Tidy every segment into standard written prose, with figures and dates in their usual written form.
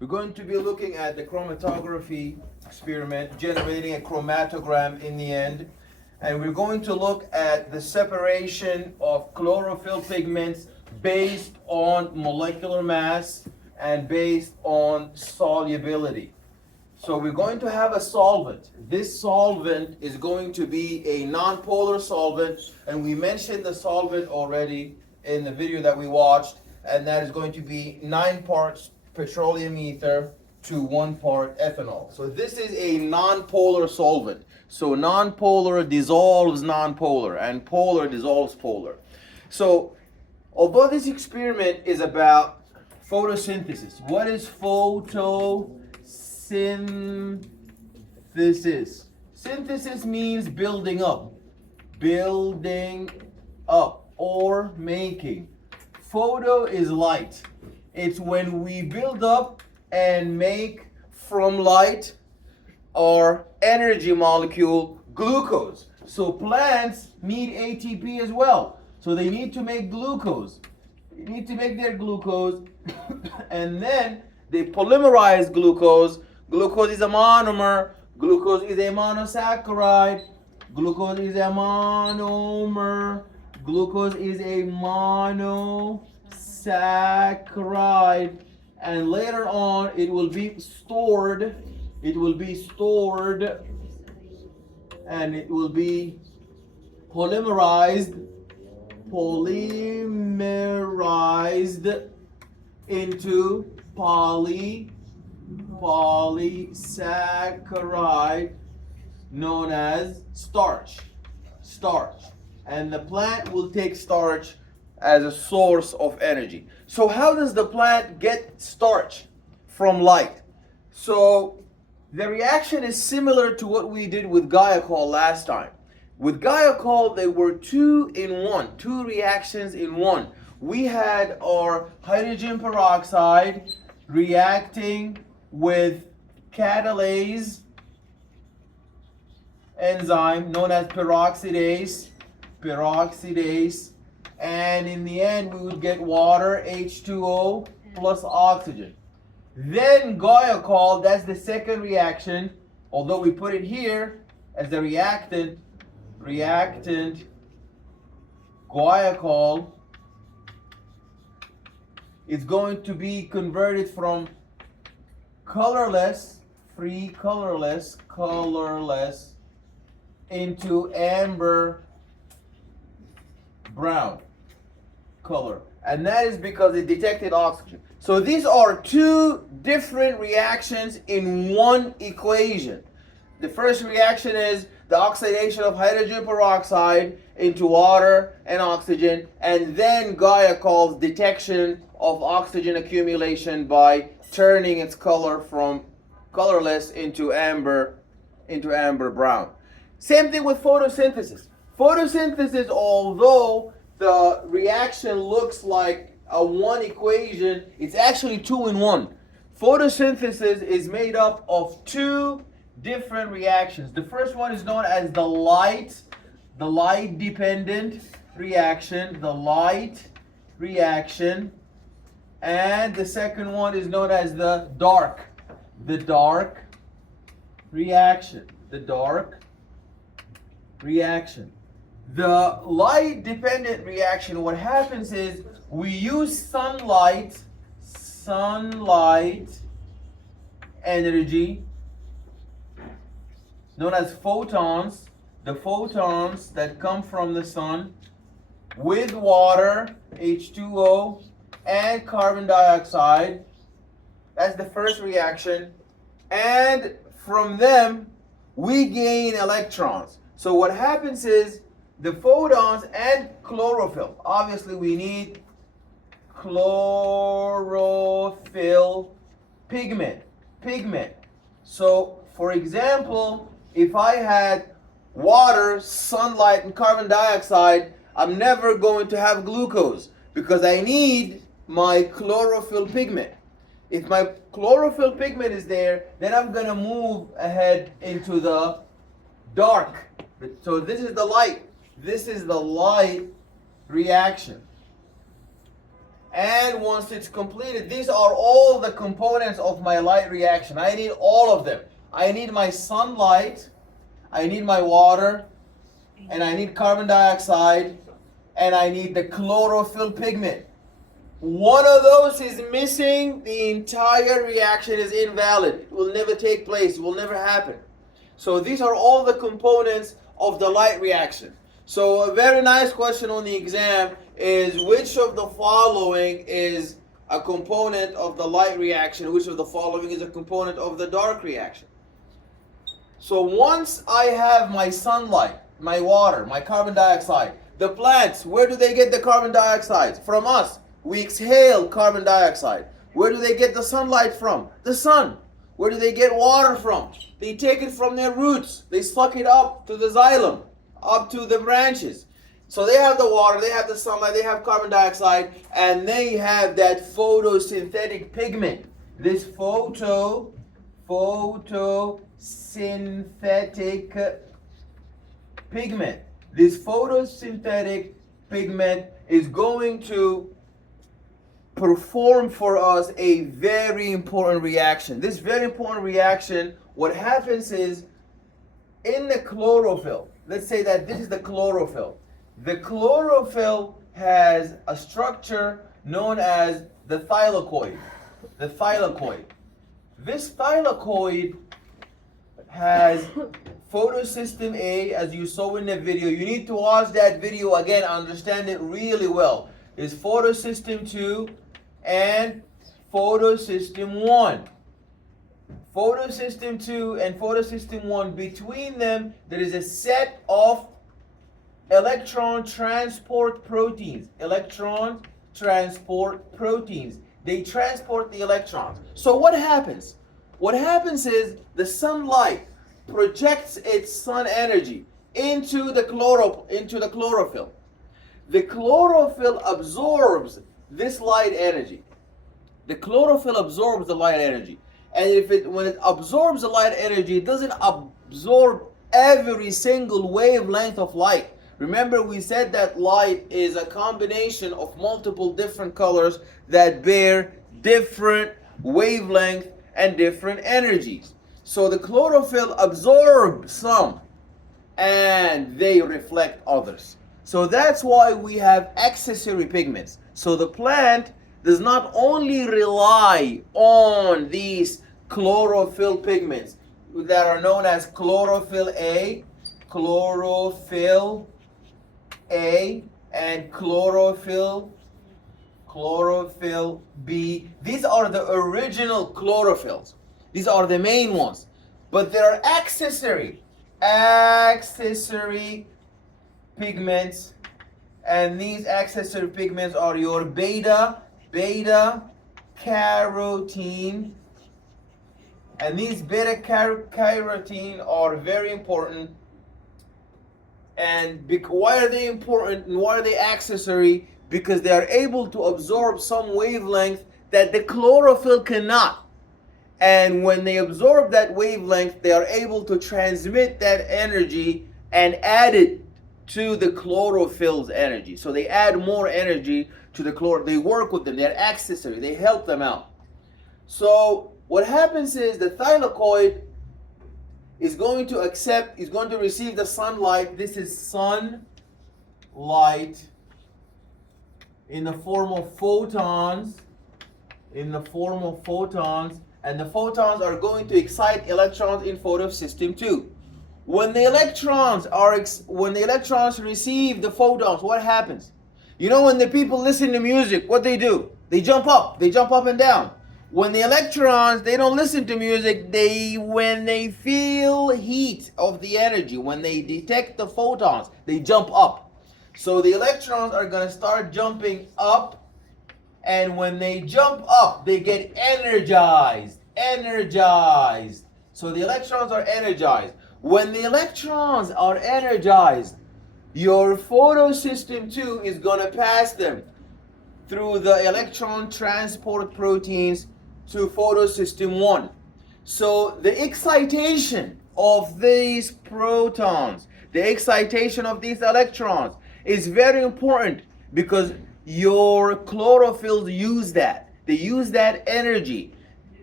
We're going to be looking at the chromatography experiment, generating a chromatogram in the end. And we're going to look at the separation of chlorophyll pigments based on molecular mass and based on solubility. So we're going to have a solvent. This solvent is going to be a nonpolar solvent, and we mentioned the solvent already in the video that we watched, and that is going to be 9 parts petroleum ether to 1 part ethanol. So this is a nonpolar solvent. So nonpolar dissolves nonpolar, and polar dissolves polar. So although this experiment is about photosynthesis, what is photosynthesis? Synthesis means building up, or making. Photo is light. It's when we build up and make from light our energy molecule, glucose. So plants need ATP as well. So they need to make glucose. They need to make their glucose and then they polymerize glucose. Glucose is a monomer. Glucose is a monosaccharide. Glucose is a monomer. Glucose is a monosaccharide. And later on, it will be stored. It will be stored. And it will be polymerized into polysaccharide known as starch. And the plant will take starch as a source of energy. So how does the plant get starch? From light. So the reaction is similar to what we did with guaiacol last time. With guaiacol, there were two reactions in one. We had our hydrogen peroxide reacting with catalase enzyme known as peroxidase, and in the end we would get water, H2O plus oxygen. Then guaiacol, that's the second reaction, although we put it here as the reactant guaiacol is going to be converted from colorless into amber brown color, and that is because it detected oxygen. So these are two different reactions in one equation. The first reaction is the oxidation of hydrogen peroxide into water and oxygen, and then guaiacol's detection of oxygen accumulation by turning its color from colorless into amber brown. Same thing with photosynthesis. Photosynthesis, although the reaction looks like a one equation, it's actually 2 in 1. Photosynthesis is made up of 2 different reactions. The first one is known as the light dependent reaction, and the second one is known as the dark reaction. The light dependent reaction, what happens is we use sunlight energy known as photons, the photons that come from the sun, with water, H2O, and carbon dioxide. That's the first reaction. And from them, we gain electrons. So what happens is the photons and chlorophyll. Obviously, we need chlorophyll pigment. So, for example, if I had water, sunlight, and carbon dioxide, I'm never going to have glucose because I need my chlorophyll pigment. If my chlorophyll pigment is there, then I'm going to move ahead into the dark. So this is the light. This is the light reaction. And once it's completed, these are all the components of my light reaction. I need all of them. I need my sunlight, I need my water, and I need carbon dioxide, and I need the chlorophyll pigment. One of those is missing, the entire reaction is invalid. It will never take place, it will never happen. So these are all the components of the light reaction. So a very nice question on the exam is, which of the following is a component of the light reaction? Which of the following is a component of the dark reaction? So once I have my sunlight, my water, my carbon dioxide, the plants, where do they get the carbon dioxide? From us. We exhale carbon dioxide. Where do they get the sunlight from? The sun. Where do they get water from? They take it from their roots. They suck it up to the xylem, up to the branches. So they have the water, they have the sunlight, they have carbon dioxide, and they have that photosynthetic pigment. This photosynthetic pigment. This photosynthetic pigment is going to perform for us a very important reaction. This very important reaction, what happens is, in the chlorophyll, let's say that this is the chlorophyll. The chlorophyll has a structure known as the thylakoid. The thylakoid. This thylakoid has photosystem A, as you saw in the video. You need to watch that video again, understand it really well. Is photosystem 2 and photosystem 1. Photosystem 2 and photosystem 1, between them there is a set of electron transport proteins. Electron transport proteins. They transport the electrons. So what happens? What happens is the sunlight projects its sun energy into the chlorophyll. The chlorophyll absorbs this light energy. The chlorophyll absorbs the light energy. And when it absorbs the light energy, it doesn't absorb every single wavelength of light. Remember, we said that light is a combination of multiple different colors that bear different wavelength and different energies. So the chlorophyll absorbs some and they reflect others. So that's why we have accessory pigments. So the plant does not only rely on these chlorophyll pigments that are known as chlorophyll A, and chlorophyll B. These are the original chlorophylls. These are the main ones. But there are accessory pigments, and these accessory pigments are your beta carotene, and these beta carotene are very important. And why are they important and why are they accessory? Because they are able to absorb some wavelength that the chlorophyll cannot. And when they absorb that wavelength, they are able to transmit that energy and add it to the chlorophyll's energy. So they add more energy to the chlorophyll. They work with them. They're accessory. They help them out. So what happens is the thylakoid is going to receive the sunlight. This is sunlight in the form of photons. And the photons are going to excite electrons in photosystem 2. When the electrons receive the photons, what happens? You know, when the people listen to music, what they do? They jump up and down. When the electrons, they don't listen to music, when they feel heat of the energy, when they detect the photons, they jump up. So the electrons are going to start jumping up, and when they jump up, they get energized. So the electrons are energized. When the electrons are energized, your photosystem 2 is going to pass them through the electron transport proteins to photosystem 1. So the excitation of these protons, the excitation of these electrons is very important, because your chlorophylls use that. They use that energy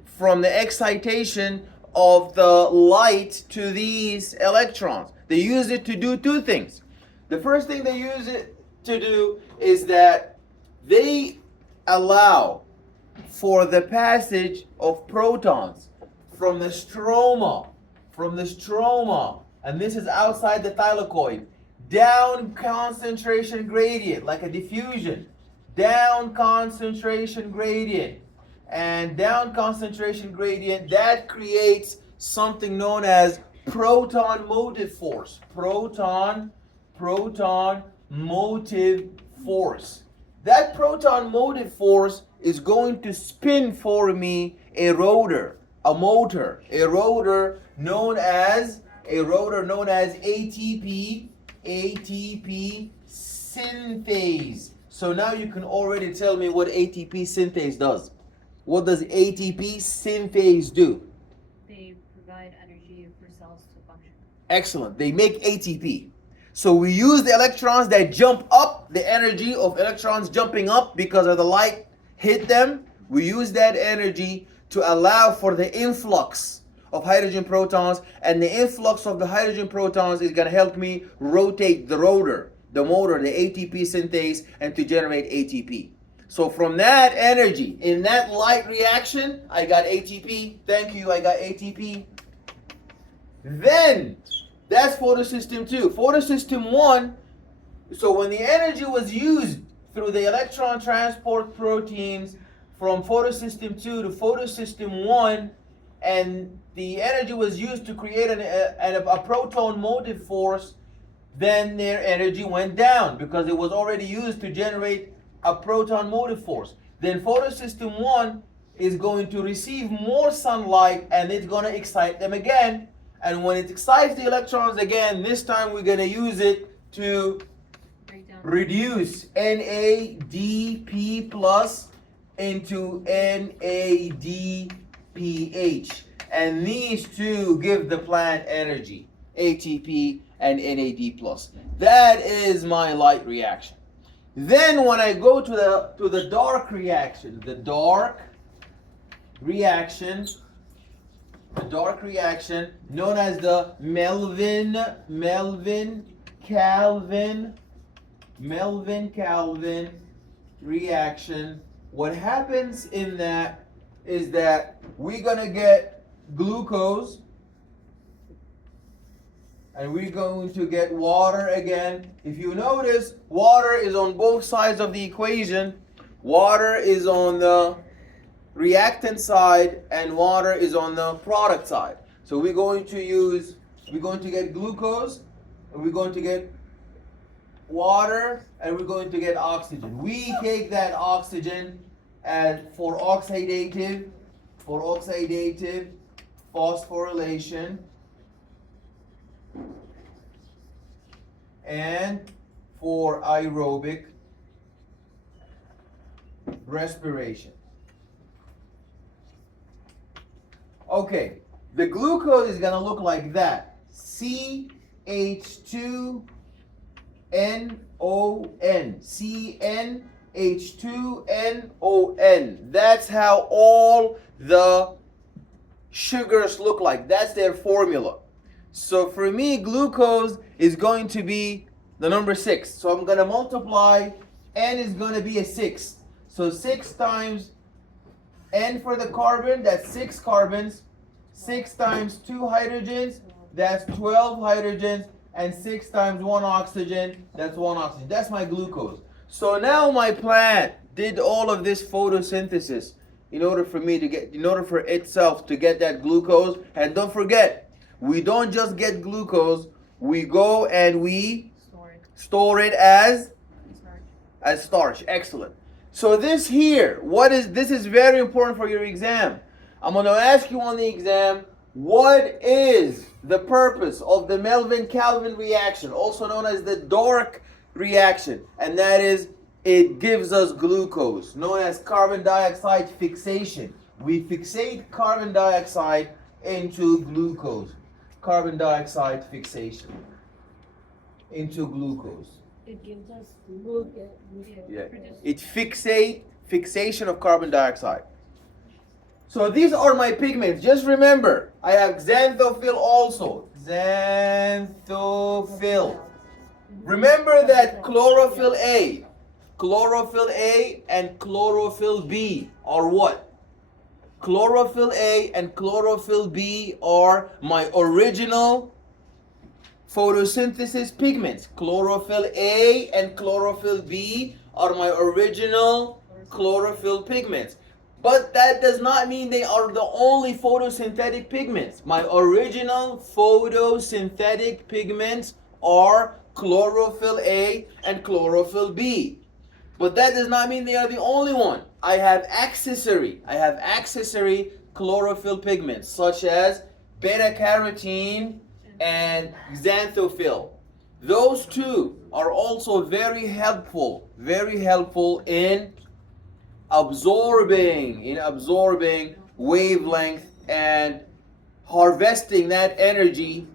from the excitation of the light to these electrons. They use it to do two things. The first thing they use it to do is that they allow for the passage of protons from the stroma, and this is outside the thylakoid, down concentration gradient, like a diffusion, down concentration gradient, and down concentration gradient, that creates something known as proton motive force. Proton motive force. That proton motive force is going to spin for me a rotor, a motor, a rotor known as ATP synthase. So now you can already tell me what ATP synthase does. What does ATP synthase do? They provide energy for cells to function. Excellent. They make ATP. So we use the electrons that jump up, the energy of electrons jumping up because of the light hit them. We use that energy to allow for the influx of hydrogen protons, and the influx of the hydrogen protons is going to help me rotate the rotor, the motor, the ATP synthase, and to generate ATP. So from that energy, in that light reaction, I got ATP. Thank you, I got ATP. Then, that's photosystem 2. Photosystem 1, so when the energy was used through the electron transport proteins from photosystem 2 to photosystem 1, and the energy was used to create a proton motive force, then their energy went down because it was already used to generate a proton motive force. Then photosystem 1 is going to receive more sunlight and it's going to excite them again. And when it excites the electrons again, this time we're going to use it to reduce NADP plus into NADPH. And these two give the plant energy, ATP and NAD plus. That is my light reaction. Then when I go to the dark reaction, the dark reaction known as the Melvin-Calvin reaction, what happens in that is that we're going to get glucose and we're going to get water again. If you notice, water is on both sides of the equation. Water is on the reactant side and water is on the product side. So we're going to get glucose, and we're going to get water, and we're going to get oxygen. We take that oxygen and for oxidative phosphorylation and for aerobic respiration. Okay, the glucose is going to look like that. CH2NON. CnH2NON. That's how all the sugars look like. That's their formula. So for me, glucose is going to be the number 6. So I'm going to multiply. N is going to be a 6. So 6 times N for the carbon, that's 6 carbons. 6 times 2 hydrogens, that's 12 hydrogens. And 6 times 1 oxygen, that's 1 oxygen. That's my glucose. So now my plant did all of this photosynthesis in order for itself to get that glucose. And don't forget, we don't just get glucose, we go and we store it as starch. Excellent. So this here, this is very important for your exam. I'm going to ask you on the exam, what is the purpose of the Melvin-Calvin reaction, also known as the dark reaction? And that is, it gives us glucose, known as carbon dioxide fixation. We fixate carbon dioxide into glucose. Carbon dioxide fixation into glucose. It gives us look at. Yeah. It fixation of carbon dioxide. So these are my pigments. Just remember, I have xanthophyll also. Xanthophyll. Remember that chlorophyll A and chlorophyll B are what? Chlorophyll A and chlorophyll B are my original photosynthesis pigments. Chlorophyll A and chlorophyll B are my original chlorophyll pigments. But that does not mean they are the only photosynthetic pigments. My original photosynthetic pigments are chlorophyll A and chlorophyll B. But that does not mean they are the only one. I have accessory chlorophyll pigments such as beta carotene and xanthophyll. Those two are also very helpful in absorbing wavelength and harvesting that energy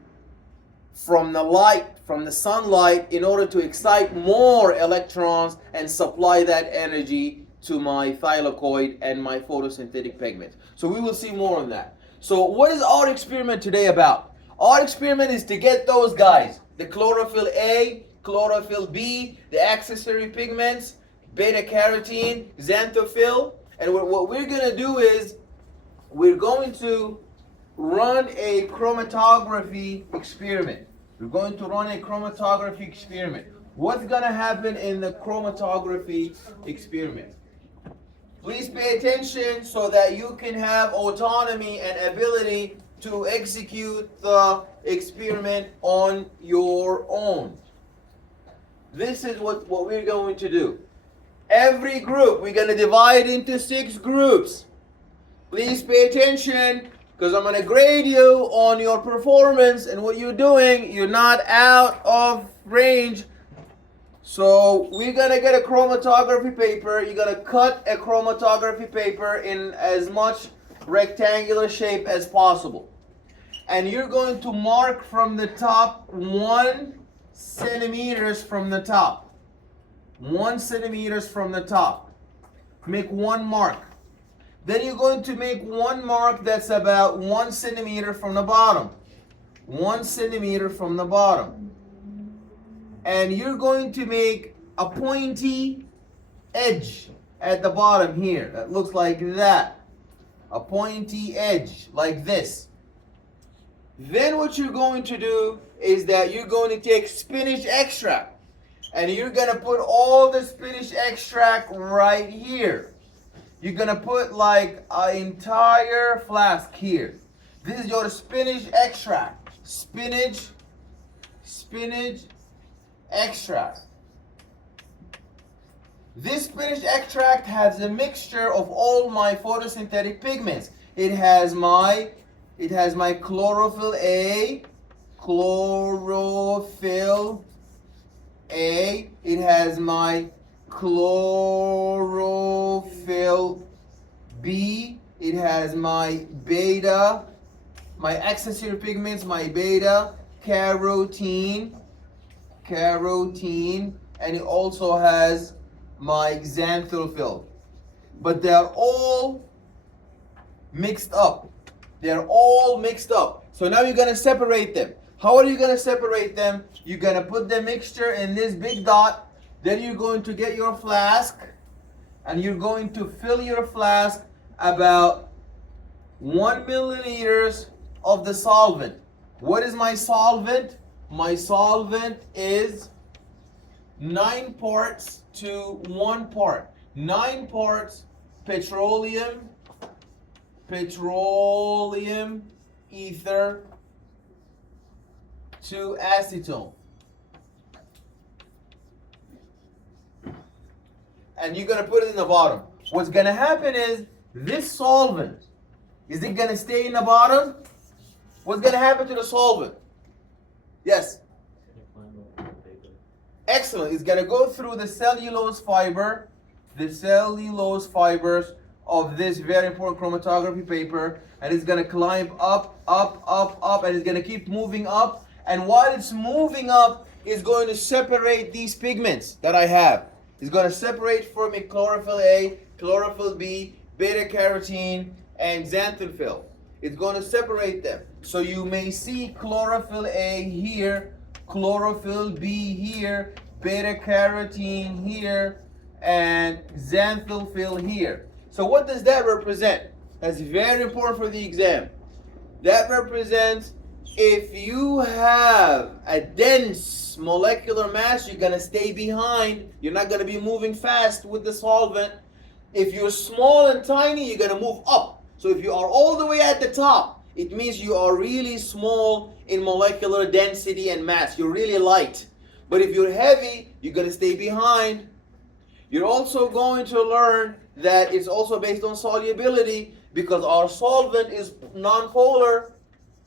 from the light, from the sunlight, in order to excite more electrons and supply that energy to my thylakoid and my photosynthetic pigments. So we will see more on that. So what is our experiment today about? Our experiment is to get those guys, the chlorophyll A, chlorophyll B, the accessory pigments, beta carotene, xanthophyll, and what we're going to do is we're going to run a chromatography experiment. We're going to run a chromatography experiment. What's going to happen in the chromatography experiment? Please pay attention so that you can have autonomy and ability to execute the experiment on your own. This is what we're going to do. Every group, we're going to divide into 6 groups. Please pay attention, because I'm going to grade you on your performance and what you're doing. You're not out of range. So we're going to get a chromatography paper. You're going to cut a chromatography paper in as much rectangular shape as possible. And you're going to mark from the top 1 centimeters from the top. 1 centimeters from the top. Make 1 mark. Then you're going to make 1 mark that's about 1 centimeter from the bottom. 1 centimeter from the bottom. And you're going to make a pointy edge at the bottom here. That looks like that. A pointy edge like this. Then what you're going to do is that you're going to take spinach extract. And you're going to put all the spinach extract right here. You're going to put like an entire flask here. This is your spinach extract. Spinach extract. This spinach extract has a mixture of all my photosynthetic pigments. It has my chlorophyll A, chlorophyll A. It has my chlorophyll B. It has my beta, my accessory pigments, my beta carotene, and it also has my xanthophyll. But they're all mixed up. So now you're going to separate them. How are you going to separate them? You're going to put the mixture in this big dot. Then you're going to get your flask. And you're going to fill your flask about 1 milliliters of the solvent. What is my solvent? My solvent is 9 parts to 1 part. 9 parts petroleum ether to acetone. And you're going to put it in the bottom. What's going to happen is this solvent, is it going to stay in the bottom? What's going to happen to the solvent? Yes? Excellent. It's going to go through the cellulose fibers of this very important chromatography paper, and it's going to climb up, and it's going to keep moving up. And while it's moving up, is going to separate these pigments that I have. It's going to separate for me chlorophyll A, chlorophyll B, beta carotene, and xanthophyll. It's going to separate them. So you may see chlorophyll A here, chlorophyll B here, beta carotene here, and xanthophyll here. So what does that represent? That's very important for the exam. That represents if you have a dense molecular mass, you're going to stay behind. You're not going to be moving fast with the solvent. If you're small and tiny, you're going to move up. So if you are all the way at the top, it means you are really small in molecular density and mass. You're really light. But if you're heavy, you're going to stay behind. You're also going to learn that it's also based on solubility because our solvent is nonpolar.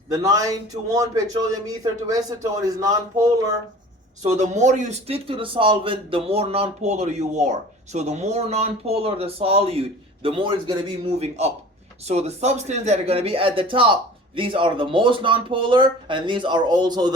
The 9-to-1 petroleum ether to acetone is nonpolar. So the more you stick to the solvent, the more nonpolar you are. So the more nonpolar the solute, the more it's going to be moving up. So the substances that are going to be at the top, these are the most nonpolar, and these are also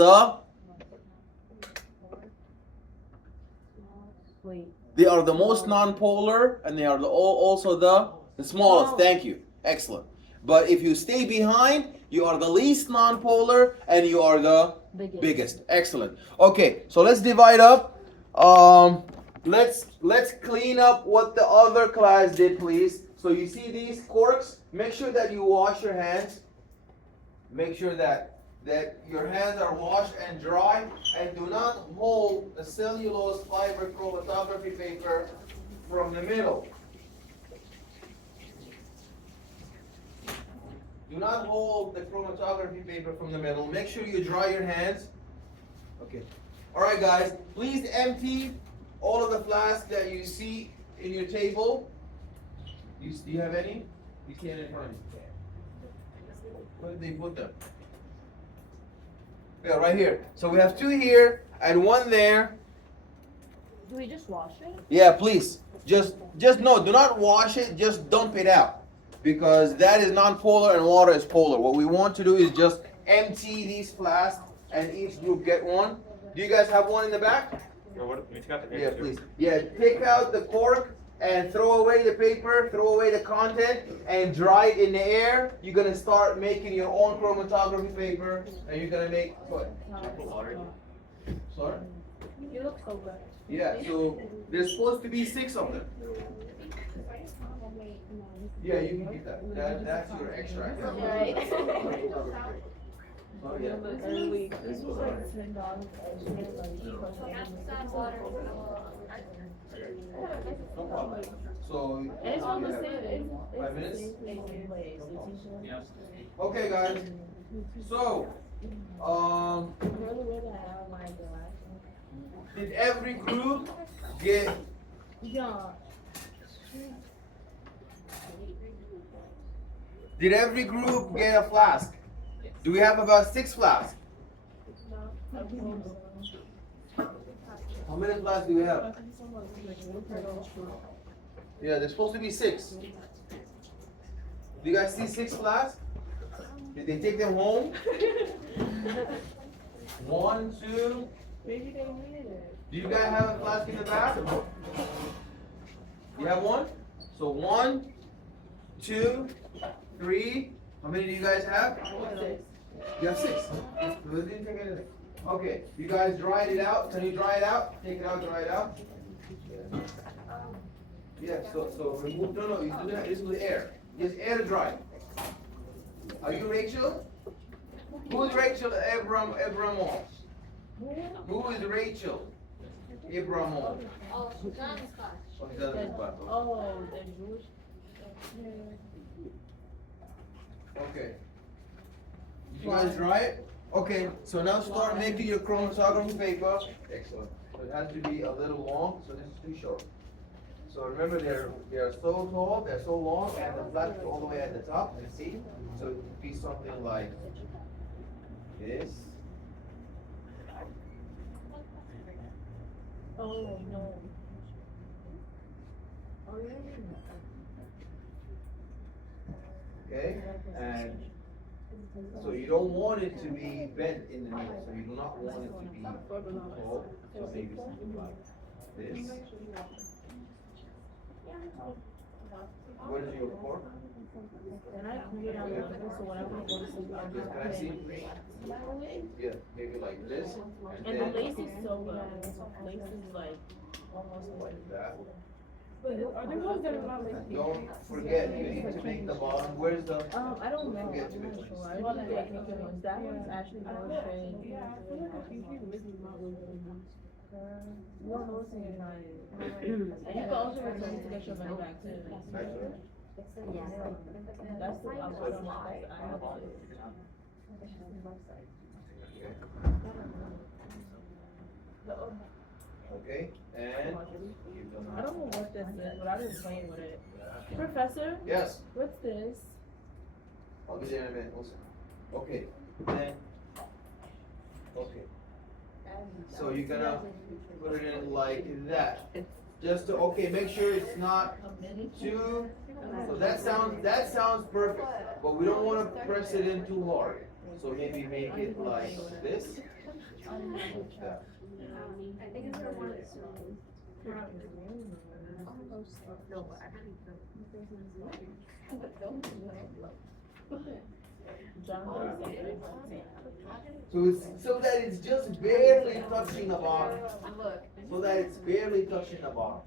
they are the most nonpolar, and they are also the smallest. Thank you. Excellent. But if you stay behind, you are the least nonpolar, and you are the biggest. Excellent. Okay, so let's divide up. Let's clean up what the other class did, please. So you see these corks? Make sure that you wash your hands. Make sure that your hands are washed and dry, and do not hold the cellulose fiber chromatography paper from the middle. Do not hold the chromatography paper from the middle. Make sure you dry your hands. Okay. All right, guys. Please empty all of the flasks that you see in your table. Do you have any? You can't in front of you. Where did they put them? Yeah, right here. So we have two here and one there. Do we just wash it? Yeah, please. Just no, do not wash it, just dump it out. Because that is non-polar and water is polar. What we want to do is just empty these flasks and each group get one. Do you guys have one in the back? Yeah, please. Yeah, take out the cork and throw away the paper, throw away the content, and dry it in the air. You're gonna start making your own chromatography paper, and you're gonna make what? Sorry? You look so good. Yeah, so there's supposed to be 6 of them. Yeah, you can keep that. That's your extract. Right. Oh, yeah. This was like $10. No problem. So, And it's on the same. 5 minutes? Okay, guys. So, did every group get? Did every group get a flask? Do we have about 6 flasks? How many flasks do we have? Yeah, there's supposed to be 6. Do you guys see 6 flasks? Did they take them home? 1, 2. Maybe they needed it. Do you guys have a flask in the back? You have one? So 1, 2, 3. How many do you guys have? You have 6. So they didn't take anything. Okay, you guys dried it out. Can you dry it out? Take it out, dry it out. Yeah, so remove, no, you do that, this with air. Just air to dry. Are you Rachel? Who's Rachel Abramov? Who is Rachel Abramov? Oh, John's class. Oh, he doesn't spot. Oh, the Jewish. Okay. Did you guys dry it? Okay, so now start making your chromatography paper. Excellent. So it has to be a little long, so this is too short. So remember they're so tall, they're so long, and the flat is all the way at the top, you see? So it would be something like this. Oh, no. Okay? And So you don't want it to be bent in the middle. So you do not want it to be tall. So maybe something like this. What is your fork? And I put it on the so when I go to sleep, Yes, can I see? Yeah, maybe like this. and the lace is so good. Lace is like almost like that. But are there ones that are not lace? Don't forget, you need to make the bottom. Where's the? I don't know. Forget I'm which not one. sure. I think they make the ones. That one's actually more straight. More mostly in mine. And you can also return to get your money back too. That's the opposite one. I have to. Okay, and I don't know what this is, but I've been playing with it. Professor, yes, what's this? I'll be there in a minute. Also. Okay, then. Okay. So you're gonna put it in like that. Just to make sure it's not too. So that sounds perfect, but we don't want to press it in too hard. So maybe make it like this. Yeah. I think it's the one that's. No, So it's so that it's just barely touching the bottom. Look. So that it's barely touching the bottom.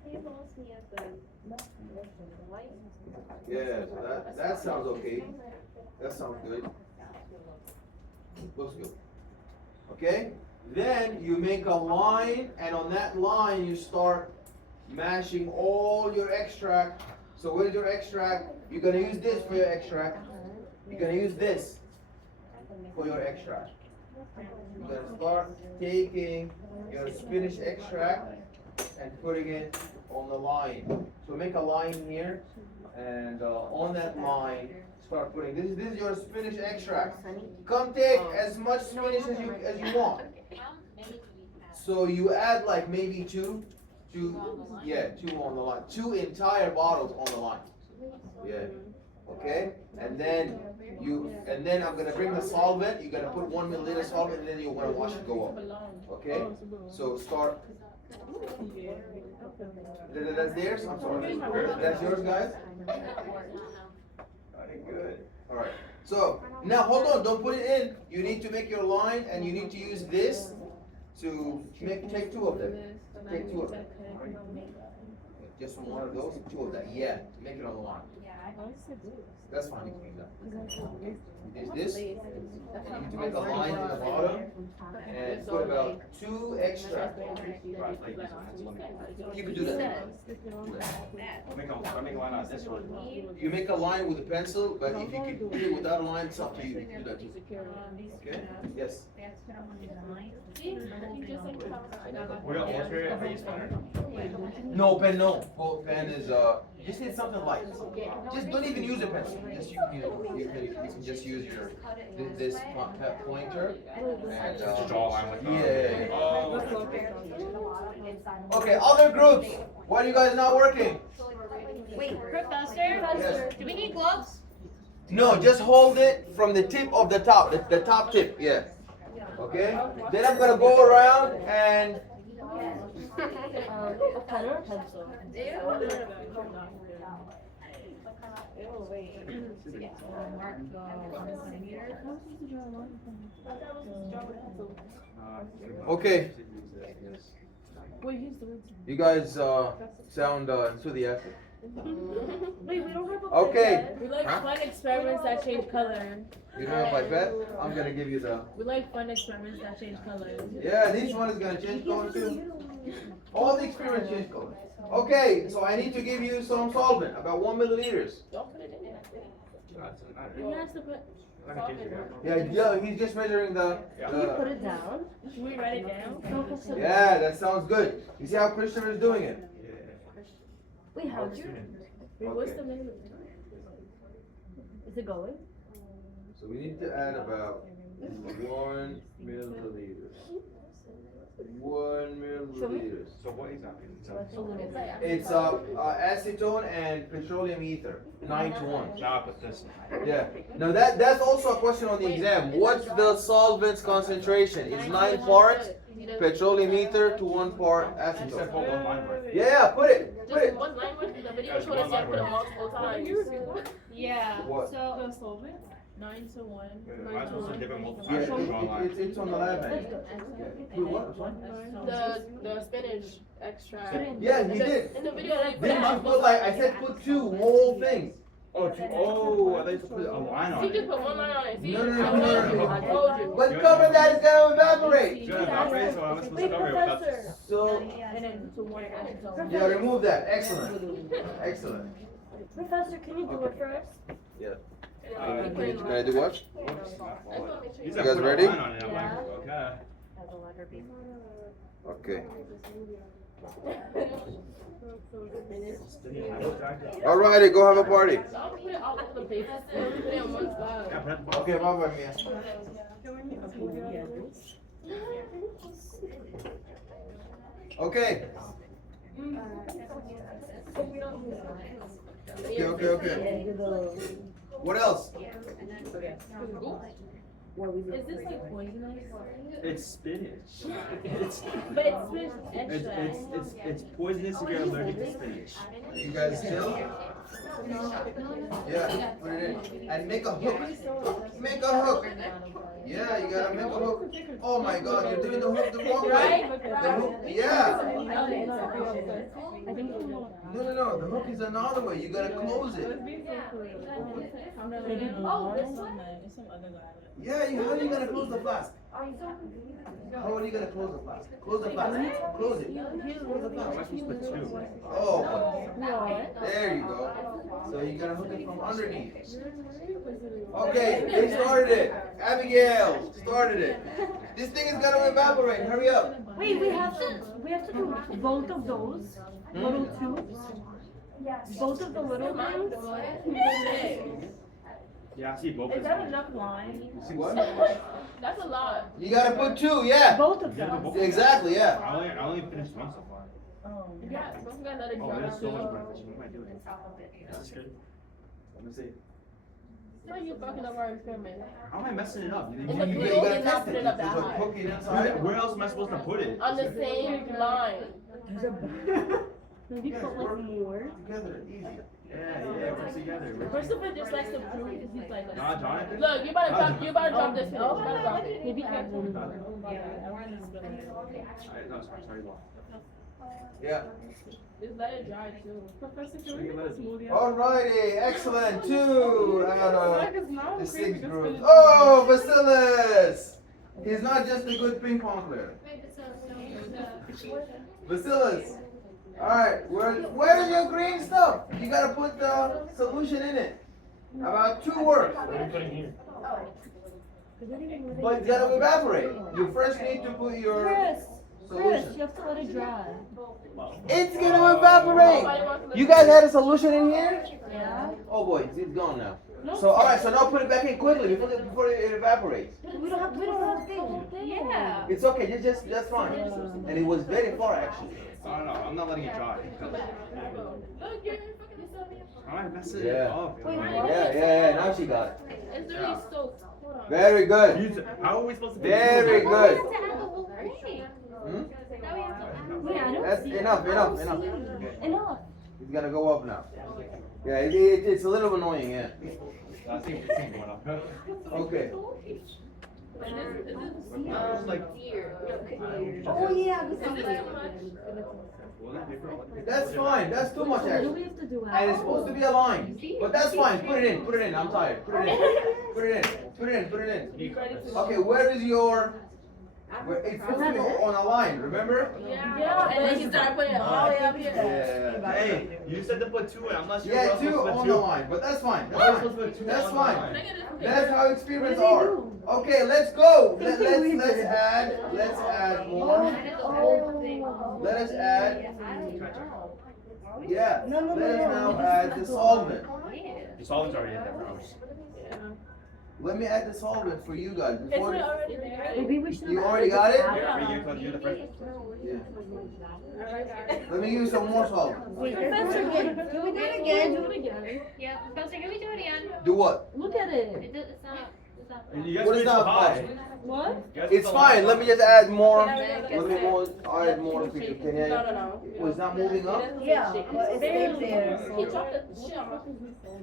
Yeah, so that sounds okay. That sounds good. Looks good. Okay? Then you make a line, and on that line you start mashing all your extract. So what is your extract? You're gonna use this for your extract. You're gonna use this for your extract. You're gonna start taking your spinach extract and putting it on the line. So make a line here, and on that line, start putting. This is your spinach extract. Come take as much spinach as you want. So you add like maybe two on the line, 2 entire bottles on the line. Yeah. Okay, and then I'm gonna bring the solvent. You're gonna put 1 milliliter solvent, and then you're gonna watch it go up. Okay, so start. That's theirs. I'm sorry. That's yours, guys. Okay, good. All right. So now hold on. Don't put it in. You need to make your line, and you need to use this to take 2 of them. Take 2 of them. Just one of those, 2 of that. Yeah, make it on the line. That's fine. You can use that. Is this? You need to make a line in the bottom and put about 2 extra. You could do that. I'll make a line on this one. You make a line with a pencil, but if you can do it without a line, it's up to you. Do that too. Okay? Yes. We got water here, I use water. No pen, no. Pen is you just need something light. Just don't even use a pencil. Just you can just use your this pointer and Just draw a line with Okay, other groups. Why are you guys not working? Wait, Professor? Yes. Do we need gloves? No, just hold it from the tip of the top, the top tip, yeah. Okay? Then I'm gonna go around and A pen or a pencil? okay. Wait, he's doing You guys sound enthusiastic. Wait, we don't have a Okay. pipette. We like fun experiments that change color. You know if I bet, I'm gonna give you the. We like fun experiments that change color. Yeah, this one is gonna change color too. All the experiments change color. Okay, so I need to give you some solvent, about 1 milliliters. Don't put it in it. He has to put. Yeah, he's just measuring the. Can you put it down? Should we write it down? Yeah, that sounds good. You see how Christopher is doing it? Wait, how's your? Wait, what's the name? Is it going? So we need to add about 1 milliliter. 1 milliliters. So what exactly? It's acetone and petroleum ether, 9 to 1. Now I put this. Yeah. Now that's also a question on the exam. What's the solvent's concentration? It's 9 parts petroleum ether to 1 part You said acetone. put one line worth. Yeah, put it. Put Just it. one line worth. The video showed us you have to put it multiple times. Yeah, What? so, 9 to 1. Might as well just dip it multiple Yeah, times and draw a line. it's on the lab menu. Wait, what? Sorry? The spinach extract. Yeah, he did. In the video, they put it Didn't you multiple put like I times. said put 2 whole things. Oh, I thought you put a line on You just it. put one line on it. See, No, no, I no, told no, you. no. I told you. But cover that is gonna evaporate. It's gonna evaporate, so I'm supposed to cover it without. So And then to one yeah, remove that. Excellent. Excellent. Professor, can you do it for us? Can I do what? You guys ready? Line on it. I'm like, okay. as a letter B. Okay. Alrighty, go have a party. I'll put it all over the place. Put it on one side. Yeah, put it at the bottom. Okay, bye bye, Mia. Okay. Okay. What else? Is this like poisonous? It's spinach. It's But it's spinach extract. it's poisonous if you're allergic to spinach. You guys still? Yeah, put it in. And make a hook. Make a hook. Yeah, you gotta make a hook. Oh my god, you're doing the hook the wrong way. The hook, yeah. No, the hook is another way. You gotta close it. Yeah, how are you gonna close the flask? How are you gonna close the flask? Close the flask. Close it. Close the How am I flask. supposed to put two? Oh, there you go. So you gotta hook it from underneath. Okay, they started it. Abigail started it. This thing is gonna evaporate. Hurry up. Wait, we have to do both of those little tubes. Both of the little ones. Yeah, I see both. Is that enough line? See what? That's a lot. You gotta put 2, yeah. Both of Yeah, them. both. Exactly, yeah. I only finished one so far. Yeah, don't forget another Oh, jar. there's so much breakfast. What am I doing? This is good. Let me see. How are you fucking up our experiment? How am I messing it up? In the You video, gotta did not test put it. it up There's that a high. cookie inside. Where else am I supposed to put it? On the same line. Maybe put like more. Together, easy. Yeah, we're together. Christopher just likes to prove he's like. Nah, Jonathan. Look, you better drop this. You better drop it. Maybe add one more. Alright, no, sorry, Law. Yeah. Just let it dry too. Professor, can we get a smoothie? Alrighty, excellent. 2 out of the 6 groups. Oh, Bacillus! He's not just a good ping pong player. Bacillus. Alright, where is your green stuff? You gotta put the solution in it. About 2 words. But it's gotta evaporate. You first need to put your Chris, solution. you have to let it dry. It's gonna evaporate. You guys had a solution in here? Yeah. Oh boy, it's gone now. So alright, so now put it back in quickly before it evaporates. We don't have thing. Yeah. It's okay, that's fine. And it was very far actually. I don't know. I'm not letting it dry. Look, you're fucking yourself. How am I messing Yeah. it up? Yeah, now she got it. It's really soaked. Hold on. Very good. How are we supposed to do Very good. Hmm? Wait, I don't That's see enough. Enough. It's gonna go up now. Yeah, it's a little annoying, yeah. I think it's going up. Okay. It's like, Oh yeah, That's fine, that's too much What do actually. we have to do? And it's supposed to be a line. But that's fine, put it in, I'm tired. Put it in. Okay, where is your... It's supposed to be on a line, remember? Yeah, and then he started putting it all the way up here. Yeah. hey, you said to put 2 in. I'm not sure. Yeah, we're 2 supposed to on put the 2. line, but that's fine. We're supposed to put 2 That's on the fine. line. That's how experiments are. Okay, let's go. Let's add more. Let us add. Yeah. Let us now add the solvent. The solvent's already in there, bro. Let me add the solvent for you guys. Isn't Before it already there? Maybe we should. you already got it? You're the first. Yeah. Let me give you some more solvent. Wait, Professor, can we do it again? Do it again. Yeah, Professor, can we do it again? Do what? Look at it. It's not. You guys What is are so that high. fine? What? You guys It's are so fine. high. Let me just add more. Yeah, Let me more. I'll add more for you. Can you? No. Oh, it's not moving up? Yeah, but it's stayed there. He dropped the shit off.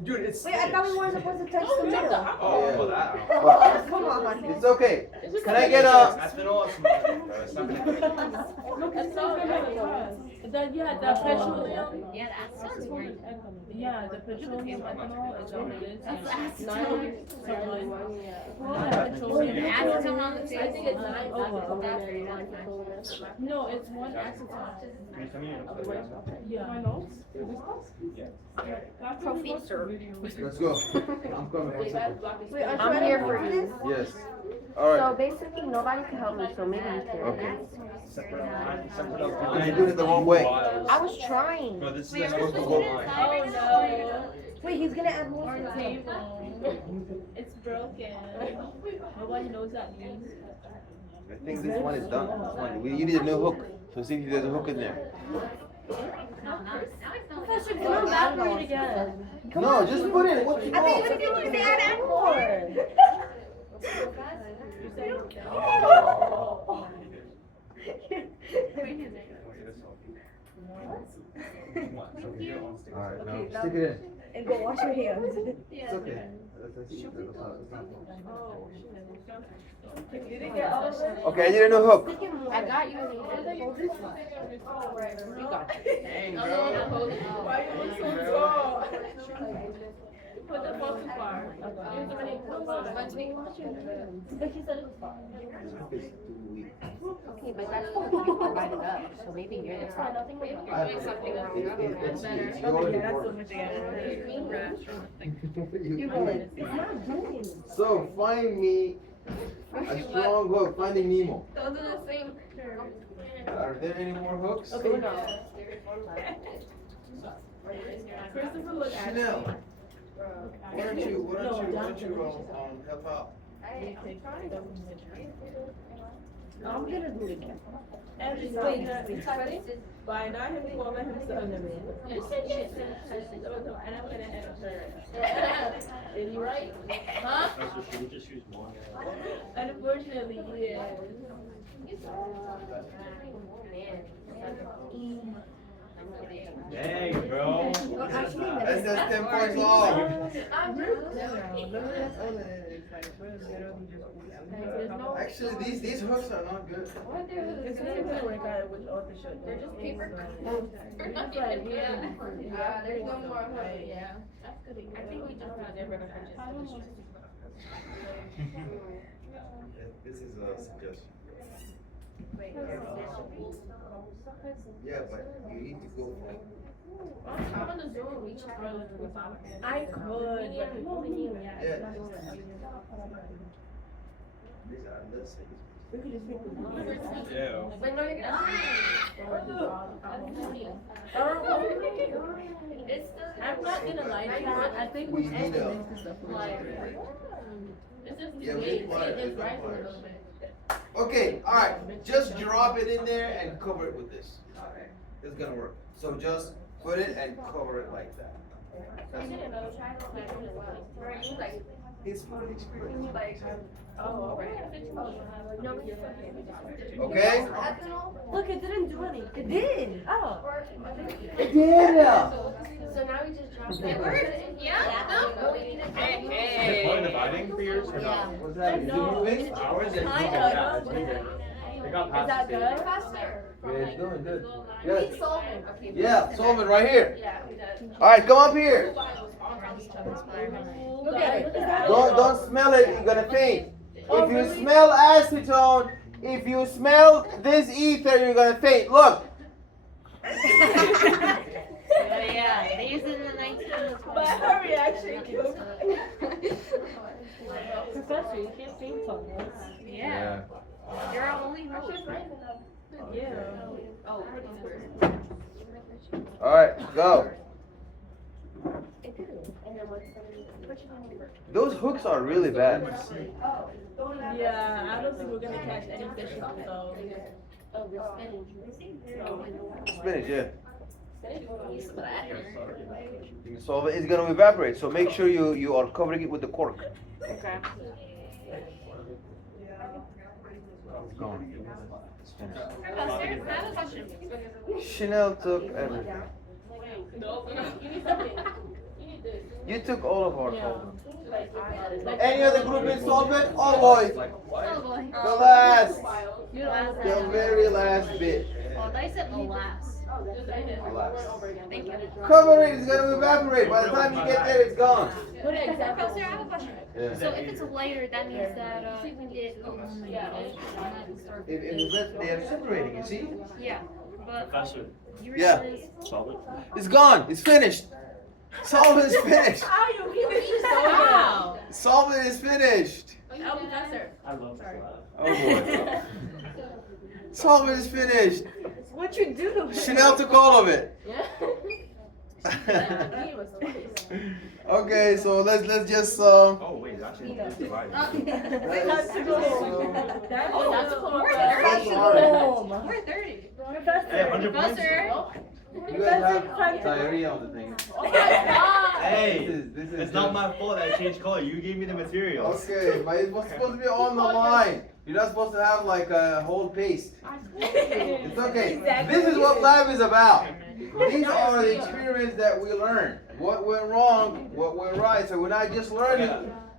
Dude, it's. Wait, I thought we weren't supposed to touch the middle. Oh, Yeah. well, that. But Come on. it's okay. Can I get Ethanol, it's not gonna. Look, it's so good. Yeah, the petroleum. Yeah, that sounds weird. Yeah, the petroleum ethanol is what it is. That's Nine acetone. to one. Petroleum. Acetone on the face. I think it's 9 No, it's one acetone. Can you tell me your notes? Yeah. My notes? Professor. Let's go. I'm coming. One second. Wait, I'm here for you. Yes. All So right. basically, nobody can help me, so maybe you can. Okay. Separate You're doing it the wrong way. I was trying. No, this is Wait, supposed to are go we line. supposed to Oh no. Wait, he's gonna add more. Our table. It's broken. Nobody knows that means. I think this one is done. This one. You need a new hook. So see if there's a hook in there. Professor, can I evaporate again? No, just put it. What you I think want? you're gonna say add more. All right, now stick it in. And go wash your hands. It's okay. You didn't get all of it? Okay, I need a new hook. I got you. You got it. Dang, bro. Why you look so tall? Put the phone too far. But she said it was fine. Okay, but that's what you provided up, so maybe you're the problem. So find me a strong hook. Finding Nemo. Those are the same. Are there any more hooks? Okay, no. Christopher, look at me. Chanel. Why don't you help out? I'm gonna do it again. Wait, ready? By not him calling himself the man. And I'm gonna answer. Is he right? Huh? Should we just use one? Unfortunately, yes. Dang, bro. That's 10 points off. Actually, these hooks are not good. It's not gonna work out with all the shit. They're just paper. There's no more. Yeah. I think we just had it. This is a suggestion. Yeah, but you need to go for I'm on the Zoom. We just I could, but people need me. Yeah. These are less. We could just make the Yeah. But no, you're I'm not gonna lie to you. I think We we need a- It's just Yeah, we wait, require it it, just rise a requires. little bit. Okay, alright. Just drop it in there and cover it with this. It's gonna work. So just put it and cover it like that. That's it's for the experience. Okay? Look, it didn't do anything. It did. Oh. It did! So now we just drop it. Yeah? No? Is it part of dividing for yours or not? What's that? Is it moving? Ours is. Kind Yeah, of. it's bigger. They got past Is that the good? Yeah, it's doing good. We need Yeah, solvent. Okay. yeah, solvent right here. Yeah, we did. Alright, come up here. Look at it. Don't smell it, you're gonna faint. If you smell acetone, if you smell this ether, you're gonna faint. Look. Yeah, they used it in the 1920s. But her reaction killed me. Professor, you can't think on this. Yeah. There are only rules. Yeah. Alright, go. Those hooks are really bad. Yeah, I don't think we're gonna catch any fish with those. Spinach, yeah. You can solve it. It's gonna evaporate, so make sure you are covering it with the cork. Okay. It's gone. It's finished. Professor, I have a question. Chanel took everything. No, you need something. You need this. You took all of our solvent. Like, Any other group in solvent? Oh boy. Oh boy. The last. You don't The very last bit. Oh, I thought you said alas. Thank you. Cover it, it's gonna evaporate. By the time you get there, it's gone. Put an Professor, example. I have a question. Yeah. So if it's lighter, that means that it illuminated. If they are separating, you see? Yeah, but Professor, you Yeah. realize solve it. It's gone. It's finished. Solvent is finished. How you finish so Solvent is finished. Oh, professor. I love this lab. Oh boy. Solvent is finished. What you do? Chanel took all of it. Yeah. He was so nice. Okay, so let's just Oh, wait, it's actually divided. let's- Oh, that's cool. We're I'm 30. sorry. We're 30. Hey, 100 points. Professor. You guys have diarrhea on the thing. Oh my god. Hey, This is it's not my fault that I changed color. You gave me the materials. Okay, but it was supposed to be on the line. You're not supposed to have like a whole paste. It's okay. This is what lab is about. These are the experiments that we learn. What went wrong, what went right. So we're not just learning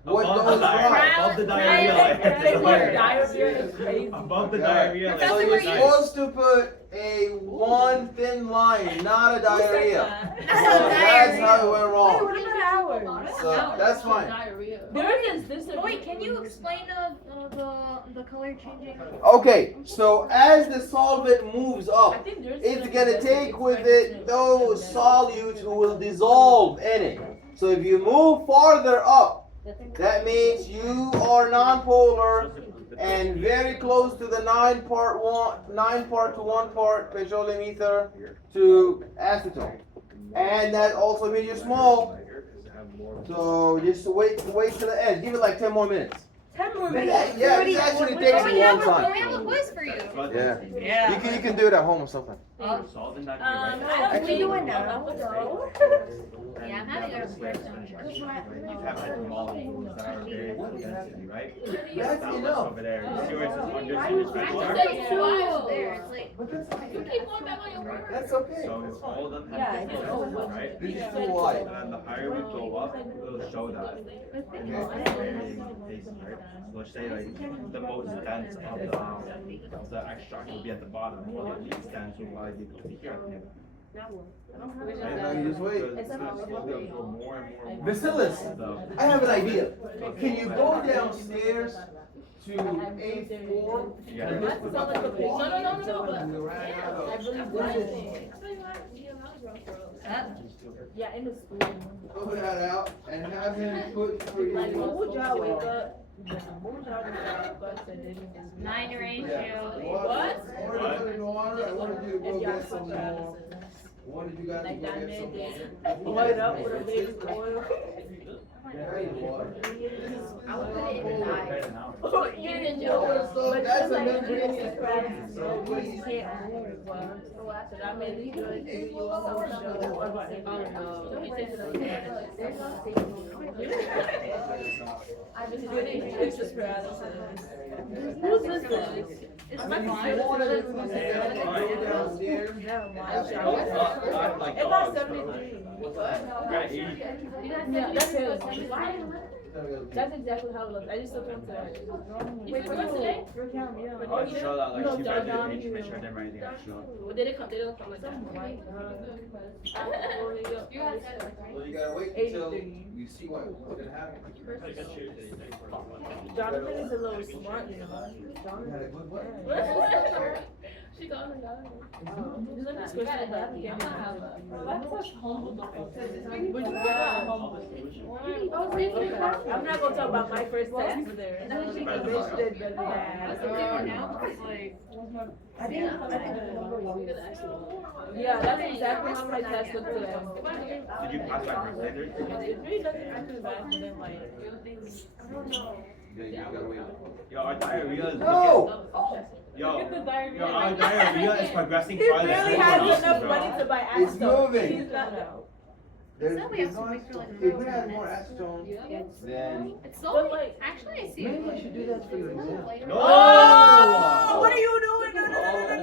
what goes right. Above the diarrhea. Diarrhea is crazy. Above the Okay. diarrhea. So Professor, you're were you- supposed to put a one thin line, not a diarrhea. So that's how it went wrong. What about ours? So that's fine. There is this. Wait, can you explain the color changing? Okay, so as the solvent moves I up, think there's. it's gonna take with it those solutes who will dissolve in it. So if you move farther up, that means you are nonpolar and very close to the 9 part to 1 part petroleum ether to acetone. And that also means you're small. So just wait to the end. Give it like 10 more minutes. 10 more Yeah, minutes. this actually takes Oh, a we long have time. a quiz for you. Yeah. Yeah. You can do it at home or something. Solvent that I Can you do it now? Yeah, I'm having a question. You have like molecules that are very low density, right? That's That enough. over there. You see where it says undersea I reservoir? just said it's wild there. It's like, But that's okay. You keep going back on your word. That's okay. So it's all of them Yeah, have it's different all colors, right? This is too wide. And the higher we go up, it'll show that. Right? So let's say like the most dense of the extract will be at the bottom, while the least dense will likely be here at the end. And now you just wait. Because it's gonna go more and more. Bacillus, So, I have an idea. Can you go downstairs to A4? yeah. No, I really yeah, in the school. Pull that out and have him put for you. Like, what would y'all wake up? What would y'all wake up and then 9 ratio. What? I wanted to put it in water. I wanted you to go get some more. I wanted you guys to Like go that get some man more. did. Boil it up with a big oil. There you are. I would put it in the eye. Oh, You didn't know. So But that's just like another you thing. practice, so you can't move. So that made me good. You also know. I was doing pictures paralysis. Who's listening? It's my You blind. wanted to go downstairs. It's about 73. Yeah, that's it. That's exactly how it looks. I just looked into it. Wait, for today? Oh, to show that, like, No, she John, read the John, page to you- make sure I didn't write anything extra. Well, they didn't come like that. Well, you gotta wait until you see what's gonna happen. Jonathan is a little smart, you know. You had a good one? She got it. This question that again. I'm not gonna talk about my first test there. Yeah, that's exactly how my test looked today. Did you pass that first standard? It really doesn't actually bad, but then like, I don't know. Yo, our diarrhea is No! Yo, Look at the diarrhea. yo, our diarrhea is progressing He farther barely than has anyone enough else's, money bro. to buy It's acetone. moving. He's not now. So we have to wait for like If we had more acetone, then It's so But like, actually I see maybe it. I should do that for your exam. No! oh, what are you doing?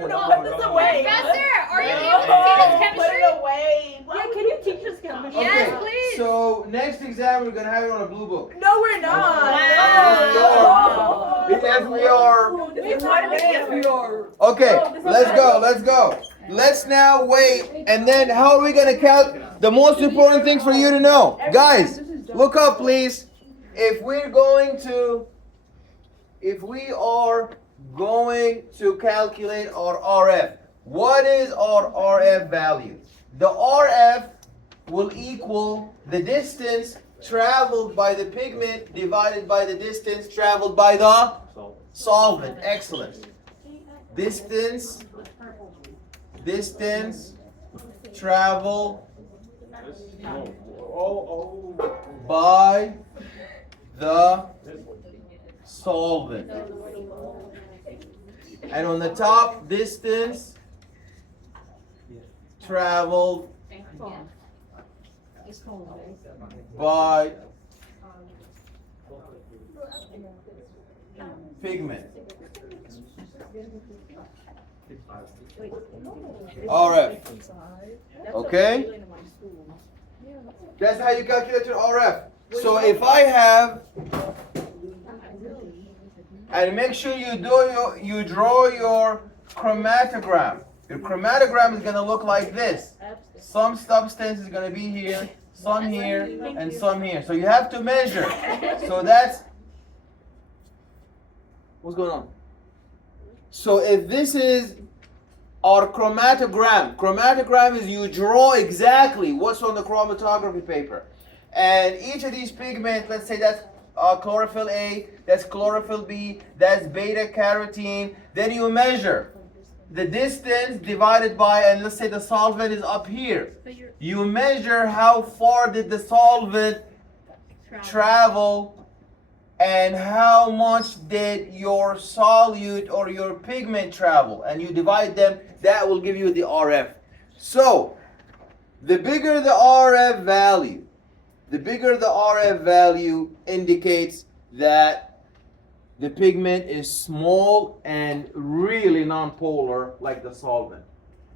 No, put this away. Professor, are you No, able to teach us put chemistry? it away. Yeah, can you teach us chemistry? Yes, Okay, please. so next exam we're gonna have it on a blue book. No, we're not. Wow. Yes, we are. It's one day. Okay, let's go. Let's now wait, and then how are we gonna count? The most important things for you to know, guys, look up, please. If we are going to calculate our RF, what is our RF value? The RF will equal the distance traveled by the pigment divided by the distance traveled by the solvent. Excellent. Distance traveled by the solvent. And on the top, distance traveled by pigment. RF. Okay? That's how you calculate your RF. So if I have, and make sure you draw your chromatogram. Your chromatogram is going to look like this. Some substance is going to be here, some here, and some here. So you have to measure. So that's, what's going on? So if this is our chromatogram is you draw exactly what's on the chromatography paper. And each of these pigments, let's say that's chlorophyll A, that's chlorophyll B, that's beta carotene. Then you measure the distance divided by, and let's say the solvent is up here. You measure how far did the solvent travel and how much did your solute or your pigment travel, and you divide them. That will give you the RF. So the bigger the RF value indicates that the pigment is small and really nonpolar like the solvent.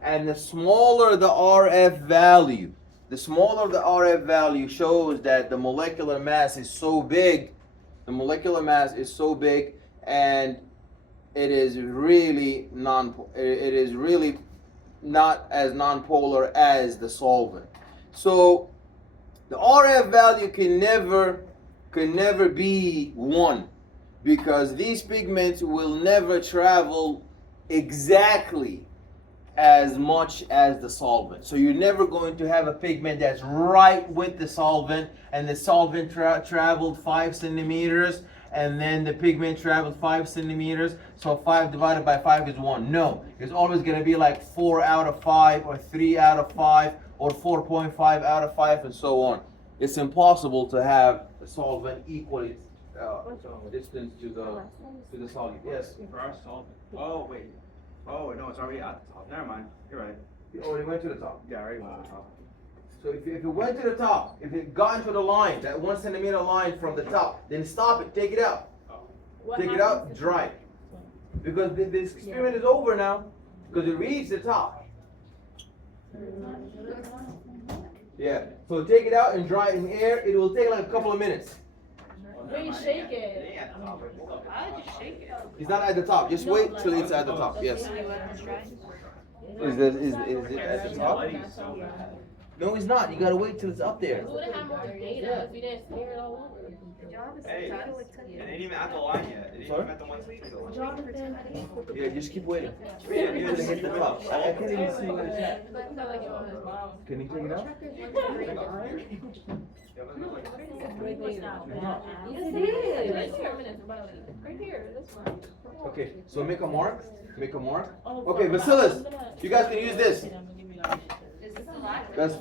And the smaller the RF value shows that the molecular mass is so big. The molecular mass is so big, and it is really not as nonpolar as the solvent. So the RF value can never be 1, because these pigments will never travel exactly as much as the solvent. So you're never going to have a pigment that's right with the solvent, and the solvent traveled 5 centimeters, and then the pigment traveled 5 centimeters. So 5 divided by 5 is 1. No, it's always going to be like 4 out of 5, or 3 out of 5, or 4.5 out of 5, and so on. It's impossible to have a solvent equally distance to the solute. Yes. For our solvent. Oh wait. Oh no, it's already at the top. Never mind. You're right. It already went to the top. Yeah, I already went to the top. So if it went to the top, if it got into the line, that 1 centimeter line from the top, then stop it, take it out. Take it out, dry it. Because this experiment is over now, because it reached the top. Yeah, so take it out and dry it in air. It will take like a couple of minutes. When you shake it. How did you shake it? It's not at the top. Just wait till it's at the top. Yes. Is it at the top? No, it's not. You gotta wait till it's up there. We would have had more data if we didn't smear it all over. Hey, it ain't even at the line yet. It ain't Sorry? even at the 160 line. Jonathan. Yeah, just keep waiting. Yeah, you Gonna just hit the top. I can't even see what it's at. Mom. Can you take it out? Yes, it is. Right here, this one. Okay, so make a mark. Make a mark. Okay, Bacillus, you guys can use this. Is this the last? That's